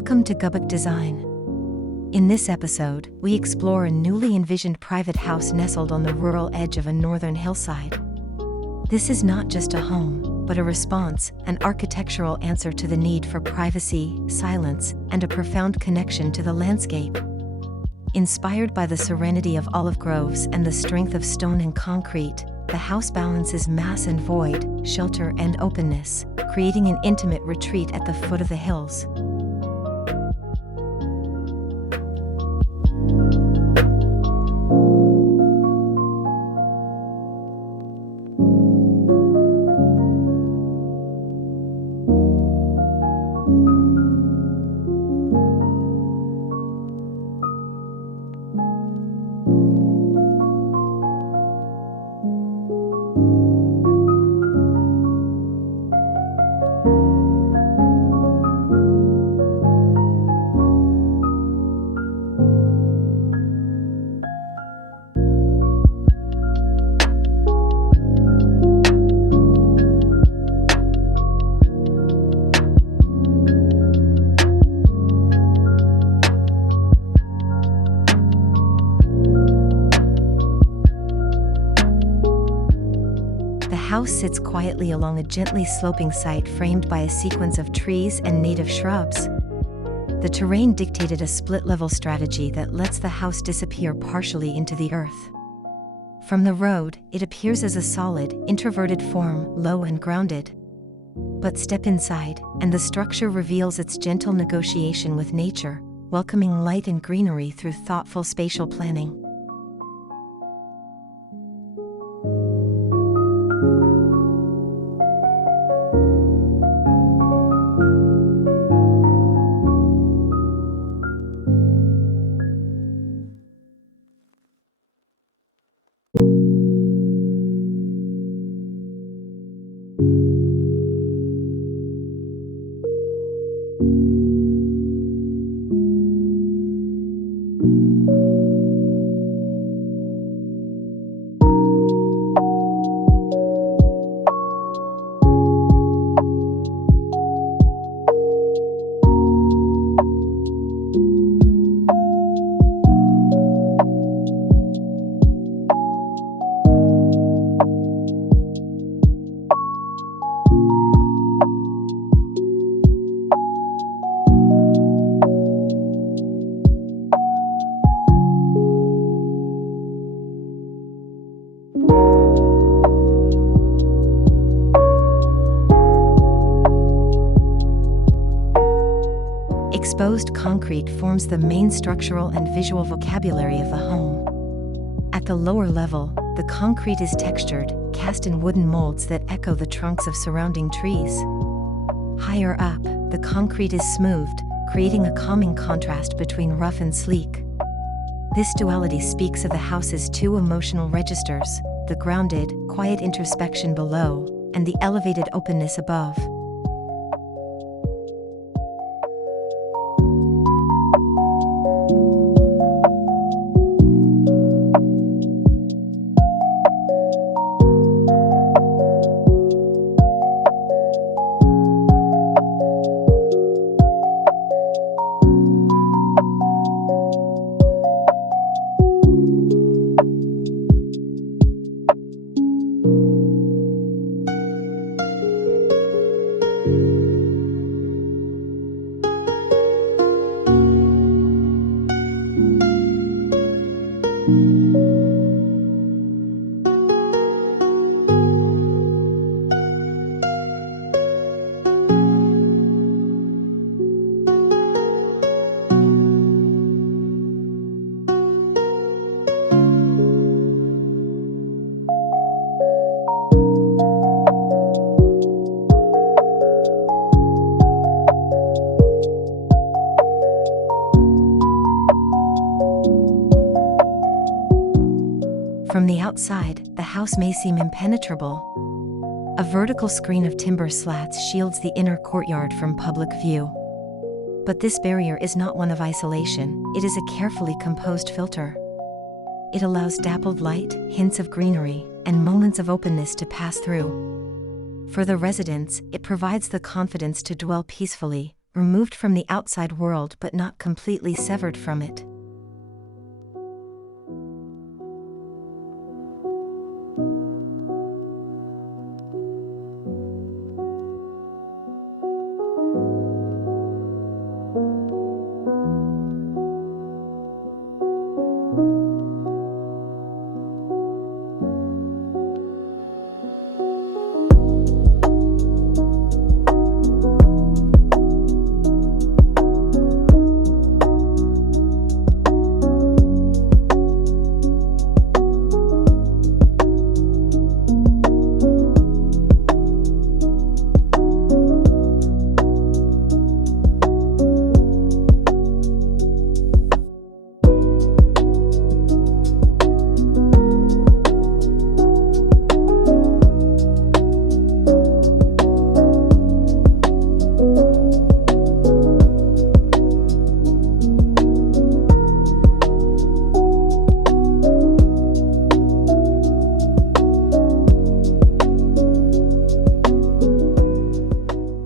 Welcome to Gubuk Design. In this episode, we explore a newly envisioned private house nestled on the rural edge of a northern hillside. This is not just a home, but a response, an architectural answer to the need for privacy, silence, and a profound connection to the landscape. Inspired by the serenity of olive groves and the strength of stone and concrete, the house balances mass and void, shelter and openness, creating an intimate retreat at the foot of the hills. The house sits quietly along a gently sloping site framed by a sequence of trees and native shrubs. The terrain dictated a split-level strategy that lets the house disappear partially into the earth. From the road, it appears as a solid, introverted form, low and grounded. But step inside, and the structure reveals its gentle negotiation with nature, welcoming light and greenery through thoughtful spatial planning. Exposed concrete forms the main structural and visual vocabulary of the home. At the lower level, the concrete is textured, cast in wooden molds that echo the trunks of surrounding trees. Higher up, the concrete is smoothed, creating a calming contrast between rough and sleek. This duality speaks of the house's two emotional registers, the grounded, quiet introspection below, and the elevated openness above. From the outside, the house may seem impenetrable. A vertical screen of timber slats shields the inner courtyard from public view. But this barrier is not one of isolation, it is a carefully composed filter. It allows dappled light, hints of greenery, and moments of openness to pass through. For the residents, it provides the confidence to dwell peacefully, removed from the outside world but not completely severed from it.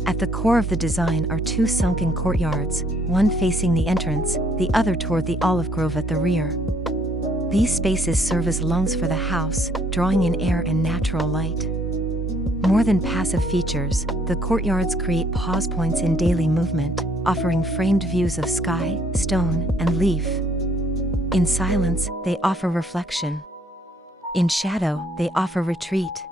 At the core of the design are two sunken courtyards, one facing the entrance, the other toward the olive grove at the rear. These spaces serve as lungs for the house, drawing in air and natural light. More than passive features, the courtyards create pause points in daily movement, offering framed views of sky, stone, and leaf. In silence, they offer reflection. In shadow, they offer retreat.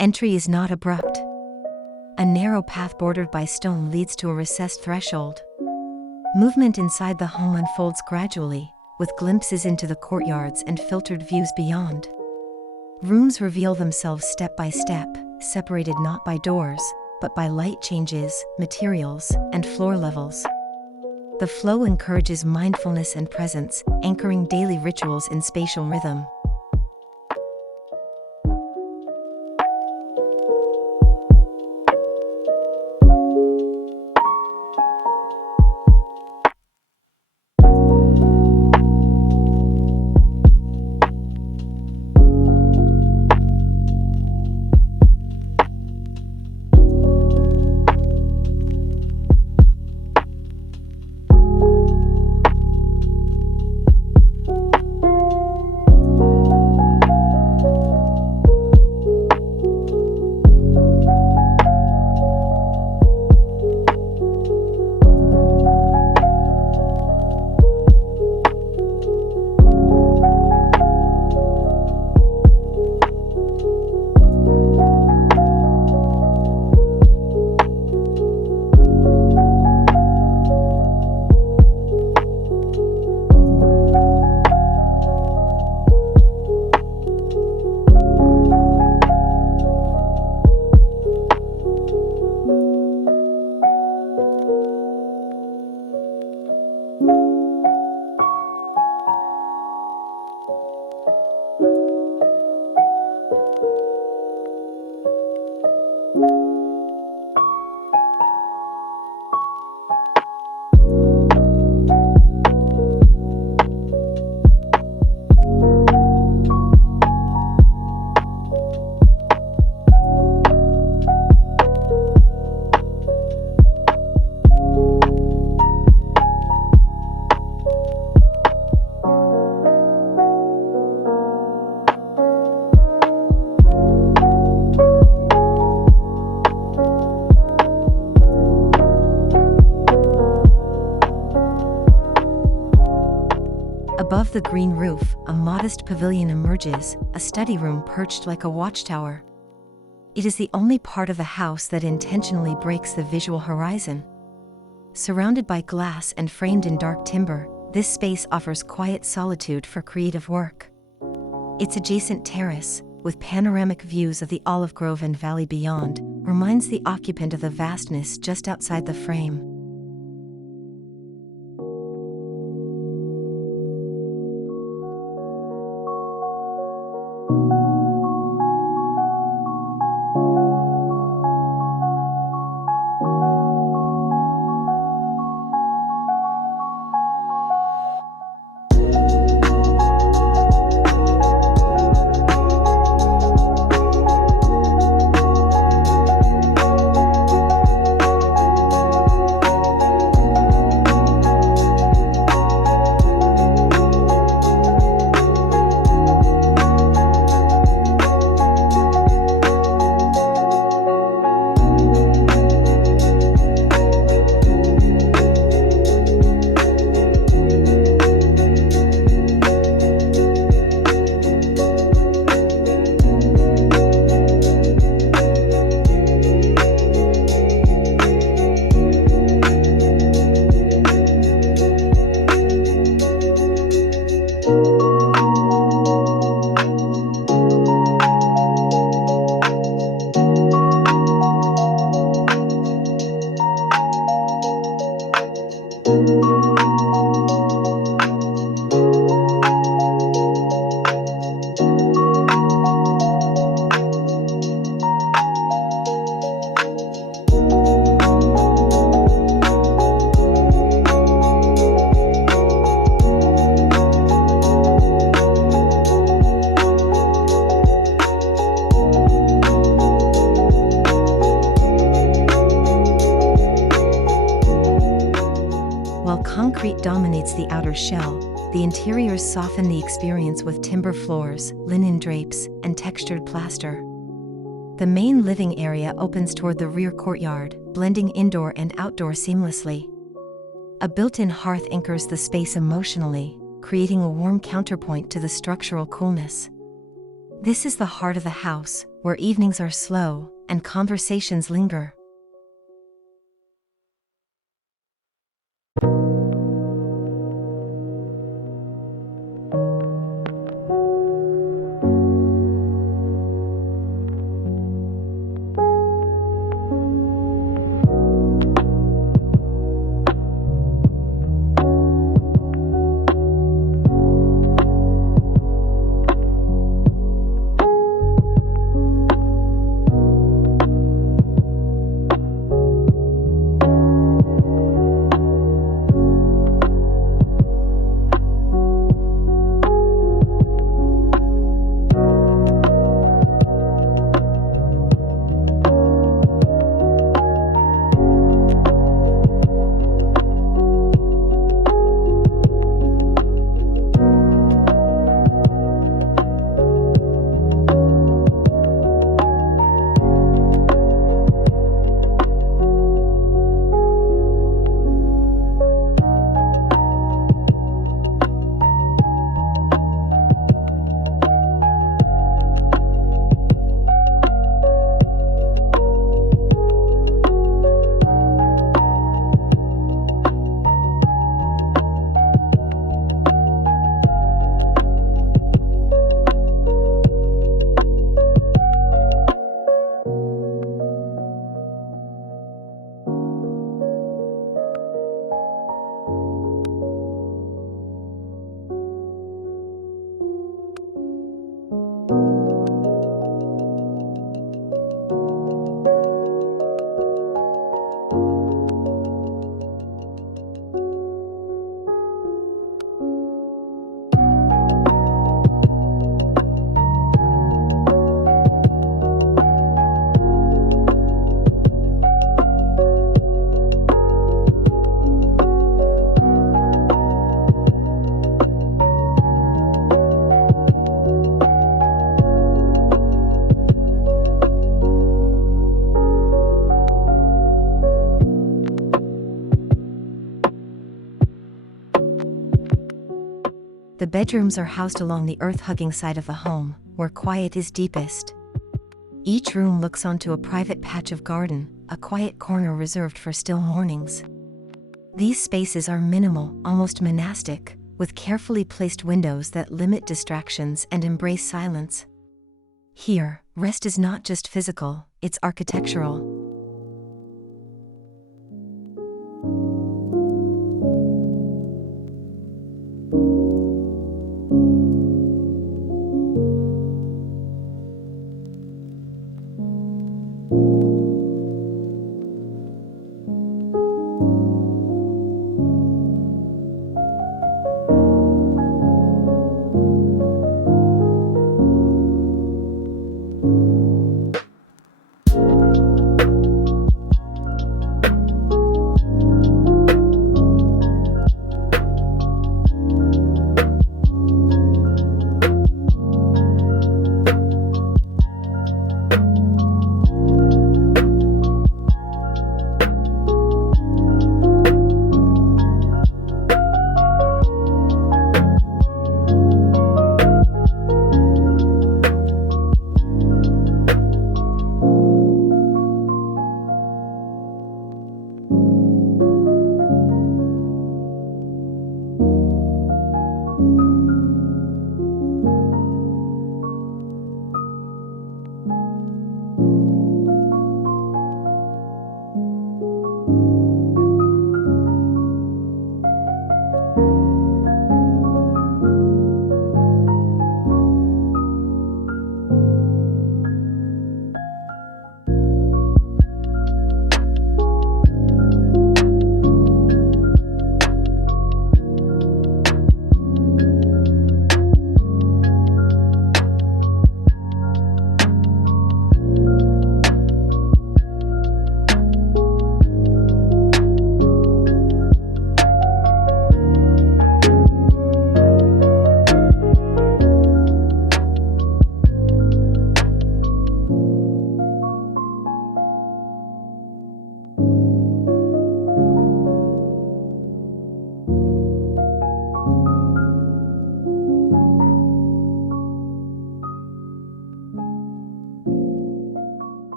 Entry is not abrupt. A narrow path bordered by stone leads to a recessed threshold. Movement inside the home unfolds gradually, with glimpses into the courtyards and filtered views beyond. Rooms reveal themselves step by step, separated not by doors, but by light changes, materials, and floor levels. The flow encourages mindfulness and presence, anchoring daily rituals in spatial rhythm. Above the green roof, a modest pavilion emerges, a study room perched like a watchtower. It is the only part of the house that intentionally breaks the visual horizon. Surrounded by glass and framed in dark timber, this space offers quiet solitude for creative work. Its adjacent terrace, with panoramic views of the olive grove and valley beyond, reminds the occupant of the vastness just outside the frame. Concrete dominates the outer shell, the interiors soften the experience with timber floors, linen drapes, and textured plaster. The main living area opens toward the rear courtyard, blending indoor and outdoor seamlessly. A built-in hearth anchors the space emotionally, creating a warm counterpoint to the structural coolness. This is the heart of the house, where evenings are slow and conversations linger. The bedrooms are housed along the earth-hugging side of the home, where quiet is deepest. Each room looks onto a private patch of garden, a quiet corner reserved for still mornings. These spaces are minimal, almost monastic, with carefully placed windows that limit distractions and embrace silence. Here, rest is not just physical, it's architectural.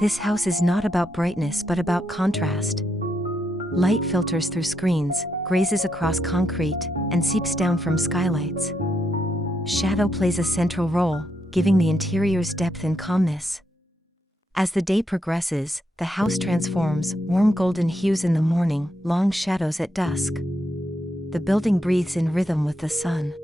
This house is not about brightness but about contrast. Light filters through screens, grazes across concrete, and seeps down from skylights. Shadow plays a central role, giving the interiors depth and calmness. As the day progresses, the house transforms, warm golden hues in the morning, long shadows at dusk. The building breathes in rhythm with the sun.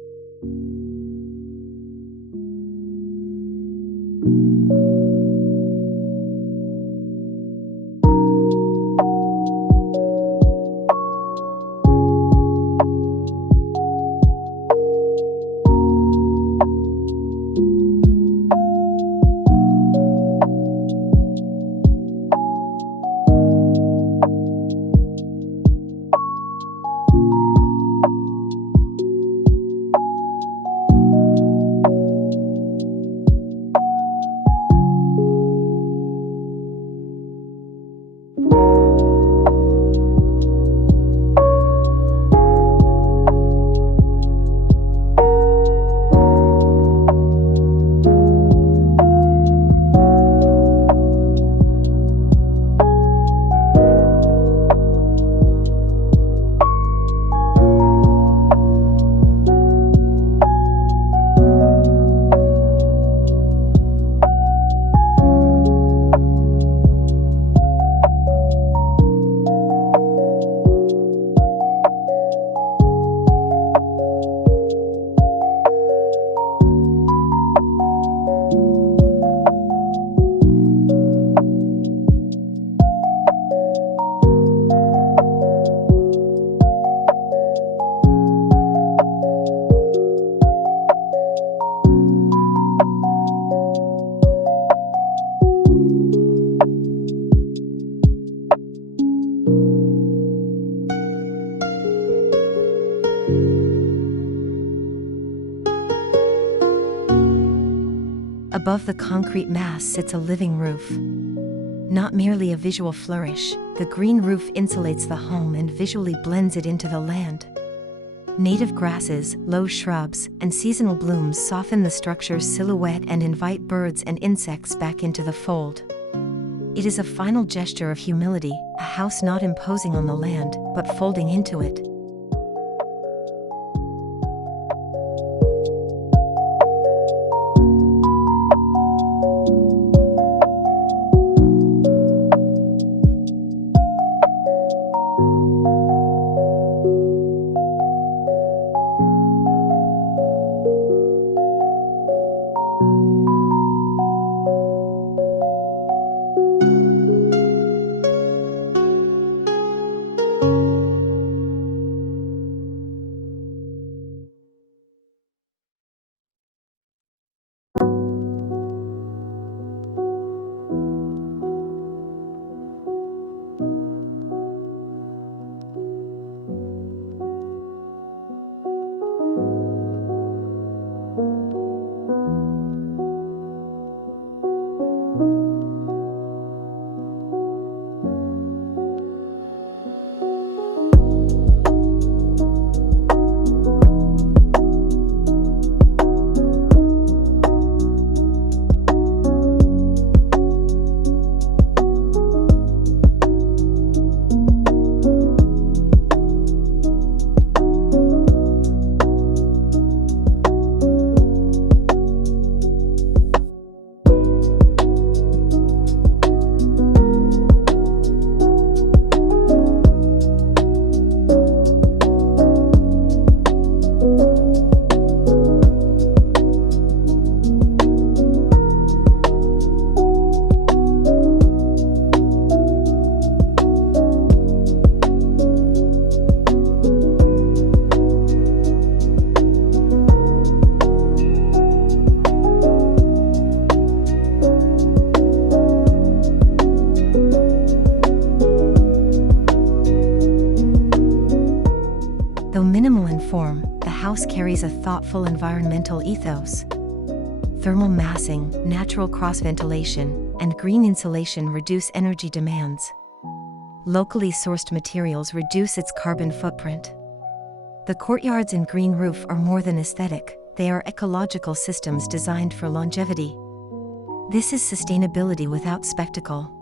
Above the concrete mass sits a living roof. Not merely a visual flourish, the green roof insulates the home and visually blends it into the land. Native grasses, low shrubs, and seasonal blooms soften the structure's silhouette and invite birds and insects back into the fold. It is a final gesture of humility, a house not imposing on the land, but folding into it. house carries a thoughtful environmental ethos. Thermal massing, natural cross-ventilation, and green insulation reduce energy demands. Locally sourced materials reduce its carbon footprint. The courtyards and green roof are more than aesthetic, they are ecological systems designed for longevity. This is sustainability without spectacle.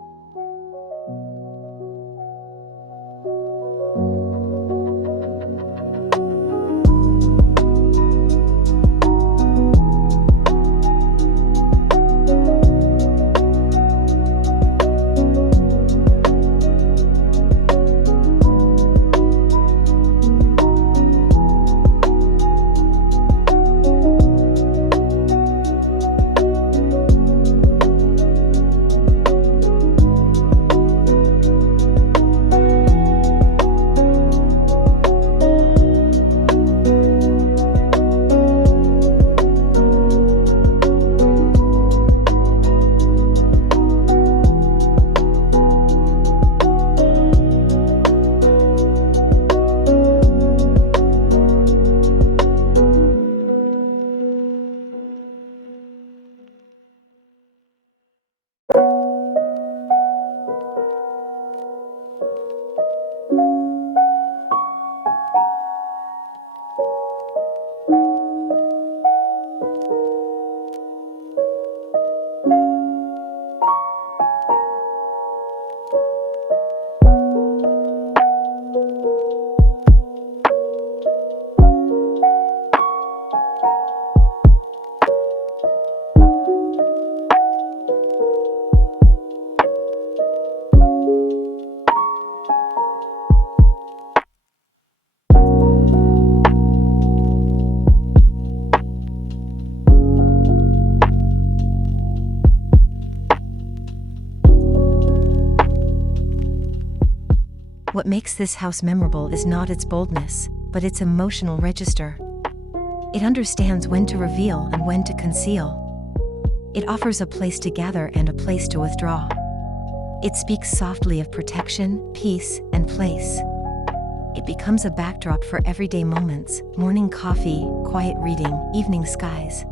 What makes this house memorable is not its boldness, but its emotional register. It understands when to reveal and when to conceal. It offers a place to gather and a place to withdraw. It speaks softly of protection, peace, and place. It becomes a backdrop for everyday moments: morning coffee, quiet reading, evening skies.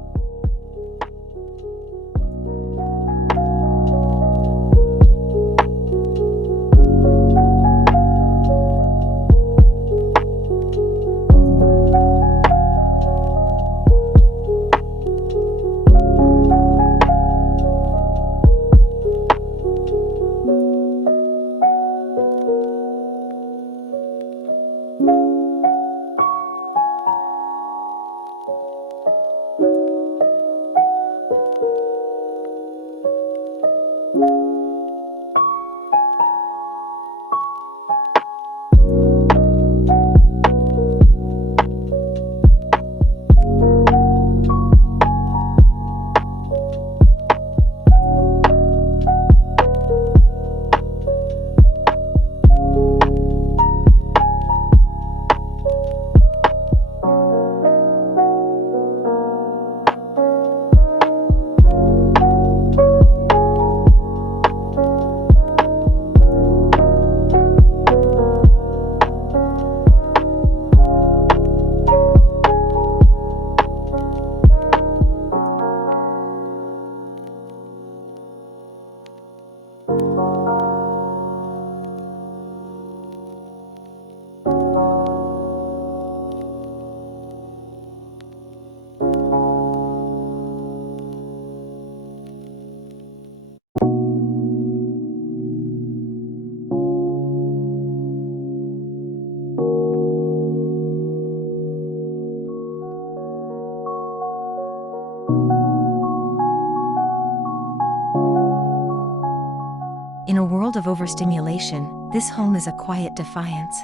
world of overstimulation, this home is a quiet defiance.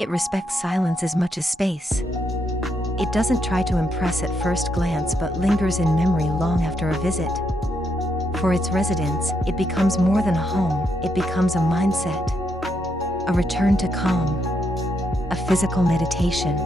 It respects silence as much as space. It doesn't try to impress at first glance but lingers in memory long after a visit. For its residents, it becomes more than a home, it becomes a mindset. A return to calm. A physical meditation.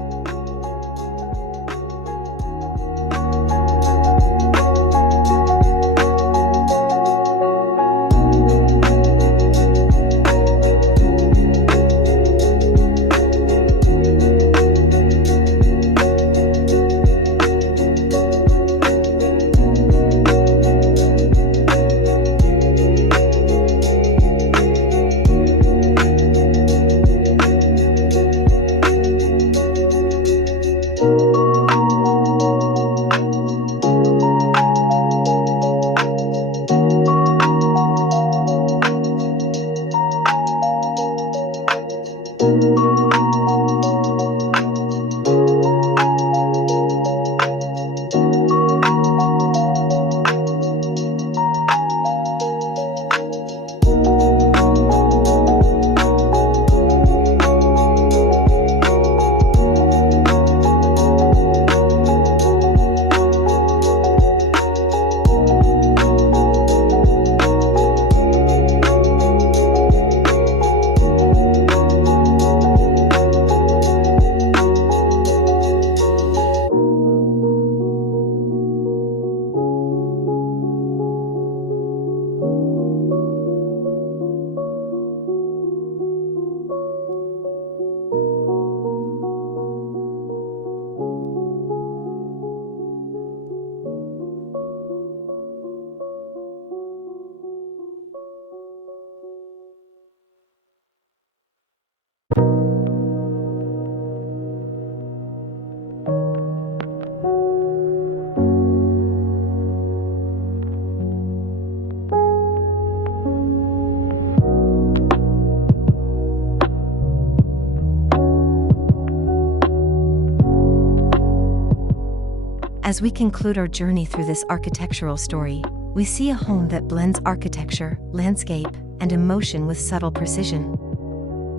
As we conclude our journey through this architectural story, we see a home that blends architecture, landscape, and emotion with subtle precision.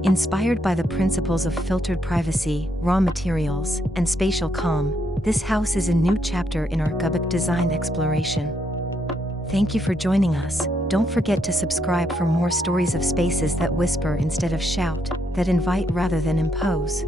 Inspired by the principles of filtered privacy, raw materials, and spatial calm, this house is a new chapter in our Gubuk design exploration. Thank you for joining us. Don't forget to subscribe for more stories of spaces that whisper instead of shout, that invite rather than impose.